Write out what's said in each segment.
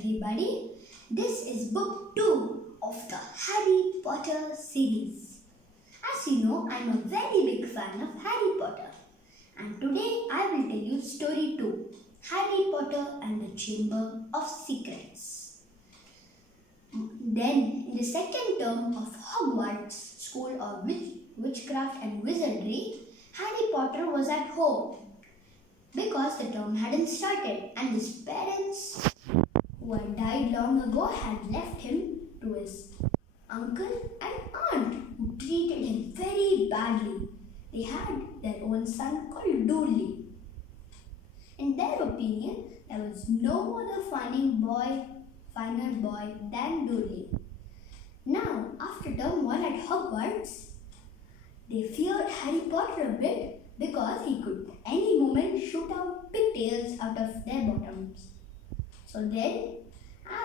everybody. This is book 2 of the Harry Potter series. As you know, I am a very big fan of Harry Potter. And today I will tell you story 2, Harry Potter and the Chamber of Secrets. Then, in the second term of Hogwarts School of Witchcraft and Wizardry, Harry Potter was at home because the term hadn't started and his parents, who had died long ago, had left him to his uncle and aunt, who treated him very badly. They had their own son called Dudley. In their opinion, there was no other finer boy than Dudley. Now, after term 1 at Hogwarts, they feared Harry Potter a bit because he could any moment shoot out pigtails out of their bottoms. So then,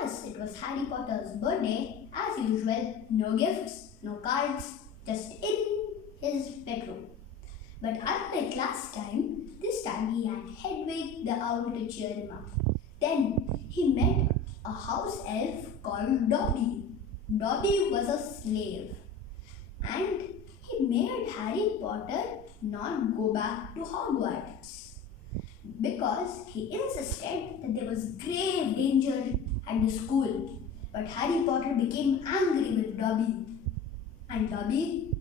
as it was Harry Potter's birthday, as usual, no gifts, no cards, just in his bedroom. But unlike last time, this time he had Hedwig the owl to cheer him up. Then he met a house elf called Dobby. Dobby was a slave, and he made Harry Potter not go back to Hogwarts because he insisted that there was grave danger at the school. But Harry Potter became angry with Dobby, and Dobby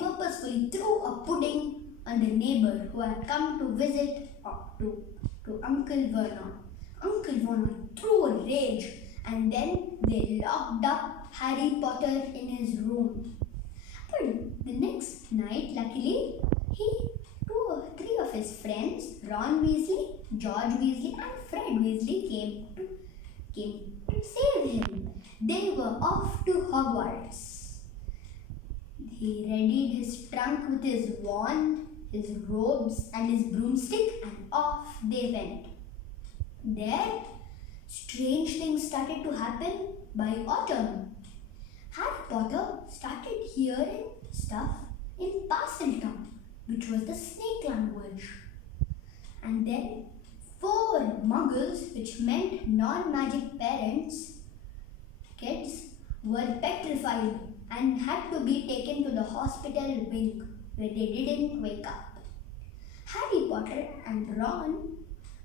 purposefully threw a pudding on the neighbor who had come to visit to Uncle Vernon. Uncle Vernon threw a rage, and then they locked up Harry Potter in his room. But the next night, luckily, three of his friends, Ron Weasley, George Weasley, and Fred Weasley, came to save him. They were off to Hogwarts. He readied his trunk with his wand, his robes, and his broomstick, and off they went. There, strange things started to happen by autumn. Harry Potter started hearing stuff in Parseltongue, which was the snake language. And then 4 muggles, which meant non-magic kids, were petrified and had to be taken to the hospital wing, where they didn't wake up. Harry Potter and Ron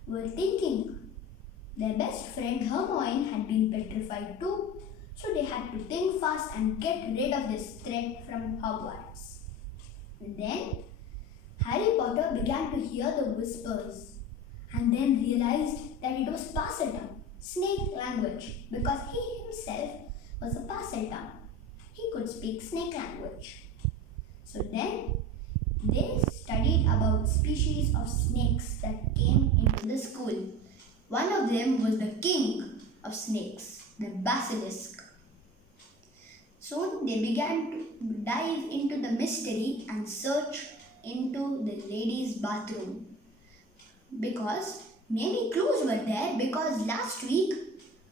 were thinking their best friend Hermione had been petrified too, so they had to think fast and get rid of this threat from Hogwarts. And then Harry Potter began to hear the whispers and then realized that it was Parseltongue, snake language, because he himself was a Parseltongue. He could speak snake language. So then they studied about species of snakes that came into the school. One of them was the king of snakes, the basilisk. Soon they began to dive into the mystery and search into the ladies' bathroom, because many clues were there, because last week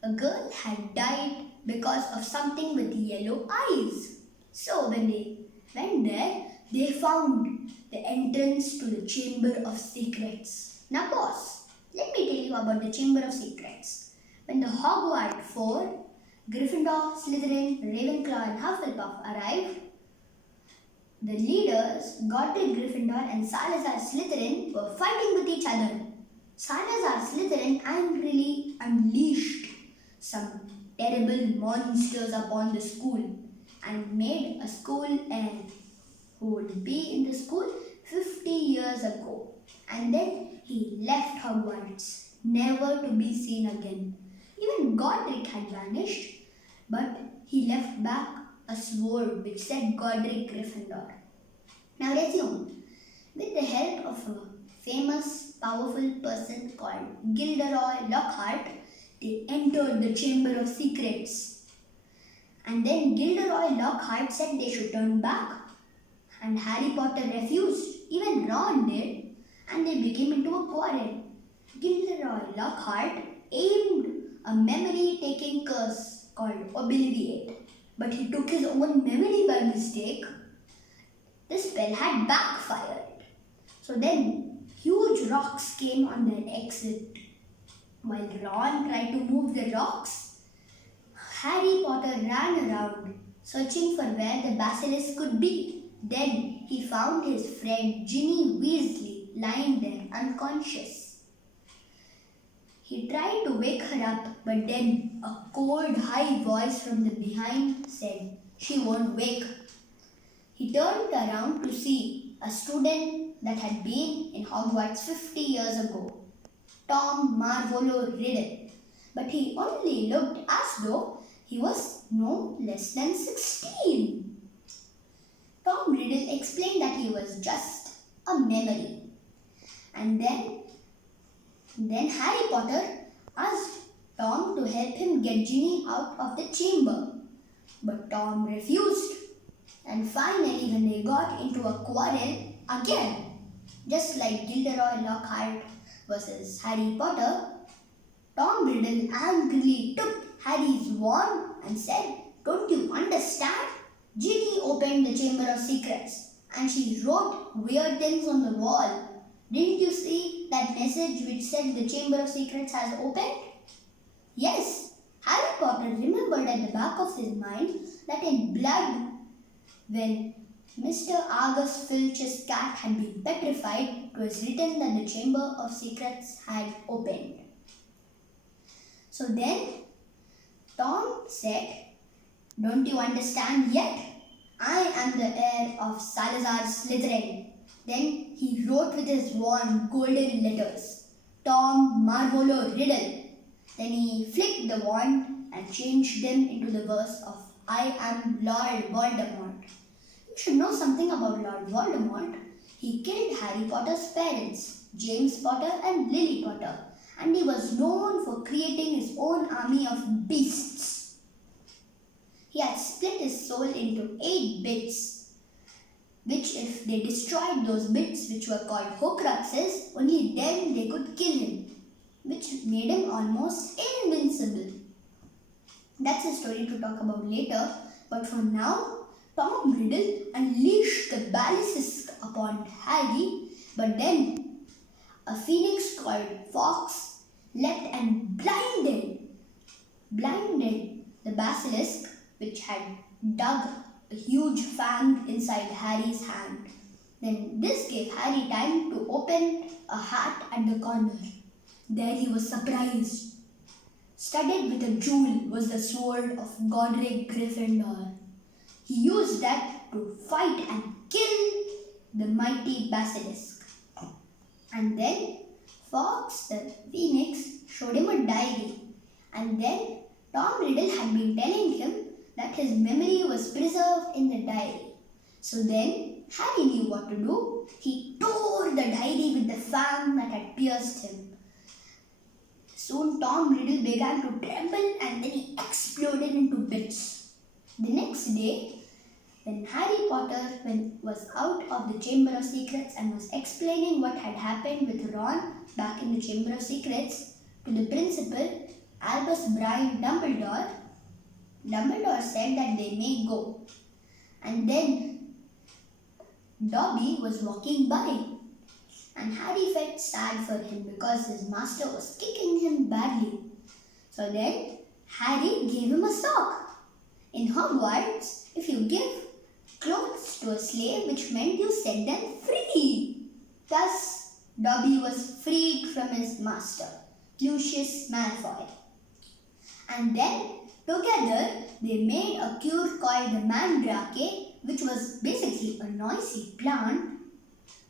a girl had died because of something with yellow eyes. So when they went there, they found the entrance to the Chamber of Secrets. Now boss, let me tell you about the Chamber of Secrets. When the Hogwarts 4, Gryffindor, Slytherin, Ravenclaw and Hufflepuff arrived, the leaders, Godric Gryffindor and Salazar Slytherin, were fighting with each other. Salazar Slytherin angrily unleashed some terrible monsters upon the school and made a school end who would be in the school 50 years ago. And then he left Hogwarts, never to be seen again. Even Godric had vanished, but he left back a sword which said Godric Gryffindor. Now resume. With the help of a famous, powerful person called Gilderoy Lockhart, they entered the Chamber of Secrets. And then Gilderoy Lockhart said they should turn back. And Harry Potter refused. Even Ron did. And they became into a quarrel. Gilderoy Lockhart aimed a memory-taking curse called Obliviate, but he took his own memory by mistake. The spell had backfired. So then huge rocks came on their exit While Ron tried to move the rocks, Harry Potter ran around, searching for where the basilisk could be. Then he found his friend Ginny Weasley lying there unconscious. He tried to wake her up, but then a cold, high voice from the behind said, "She won't wake." He turned around to see a student that had been in Hogwarts 50 years ago, Tom Marvolo Riddle. But he only looked as though he was no less than 16. Tom Riddle explained that he was just a memory. And then Harry Potter asked Tom to help him get Ginny out of the chamber. But Tom refused. And finally, when they got into a quarrel again, just like Gilderoy Lockhart versus Harry Potter, Tom Riddle angrily took Harry's wand and said, "Don't you understand? Ginny opened the Chamber of Secrets and she wrote weird things on the wall. Didn't you see that message which said the Chamber of Secrets has opened?" Yes, Harry Potter remembered at the back of his mind that in blood, when Mr. Argus Filch's cat had been petrified, it was written that the Chamber of Secrets had opened. So then Tom said, "Don't you understand yet? I am the heir of Salazar Slytherin." Then he wrote with his wand golden letters, "Tom Marvolo Riddle." Then he flicked the wand and changed them into the verse of, "I am Lord Voldemort." You should know something about Lord Voldemort. He killed Harry Potter's parents, James Potter and Lily Potter, and he was known for creating his own army of beasts. He had split his soul into 8 bits, which if they destroyed those bits which were called Horcruxes, only then they could kill him, which made him almost invincible. That's a story to talk about later, but for now, Tom Riddle unleashed the basilisk upon Harry, but then a phoenix called Fawkes leapt and blinded the basilisk, which had dug a huge fang inside Harry's hand. Then this gave Harry time to open a hat at the corner. There he was surprised. Studded with a jewel was the sword of Godric Gryffindor. He used that to fight and kill the mighty basilisk. And then Fawkes the Phoenix showed him a diary. And then Tom Riddle had been telling him that his memory was preserved in the diary. So then Harry knew what to do. He tore the diary with the fang that had pierced him. Soon Tom Riddle began to tremble and then he exploded into bits. The next day, when Harry Potter was out of the Chamber of Secrets and was explaining what had happened with Ron back in the Chamber of Secrets to the principal, Albus Brian Dumbledore, Dumbledore said that they may go. And then Dobby was walking by and Harry felt sad for him because his master was kicking him badly. So then Harry gave him a sock. In Hogwarts, if you give clothes to a slave, which meant you set them free. Thus, Dobby was freed from his master, Lucius Malfoy. And then, together, they made a cure called the Mandrake, which was basically a noisy plant.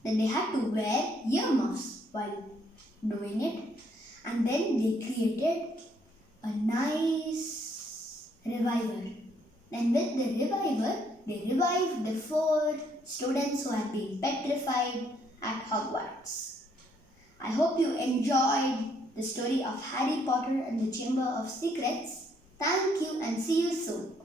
Then they had to wear earmuffs while doing it. And then they created a nice reviver. And with the reviver, they revived the 4 students who had been petrified at Hogwarts. I hope you enjoyed the story of Harry Potter and the Chamber of Secrets. Thank you and see you soon.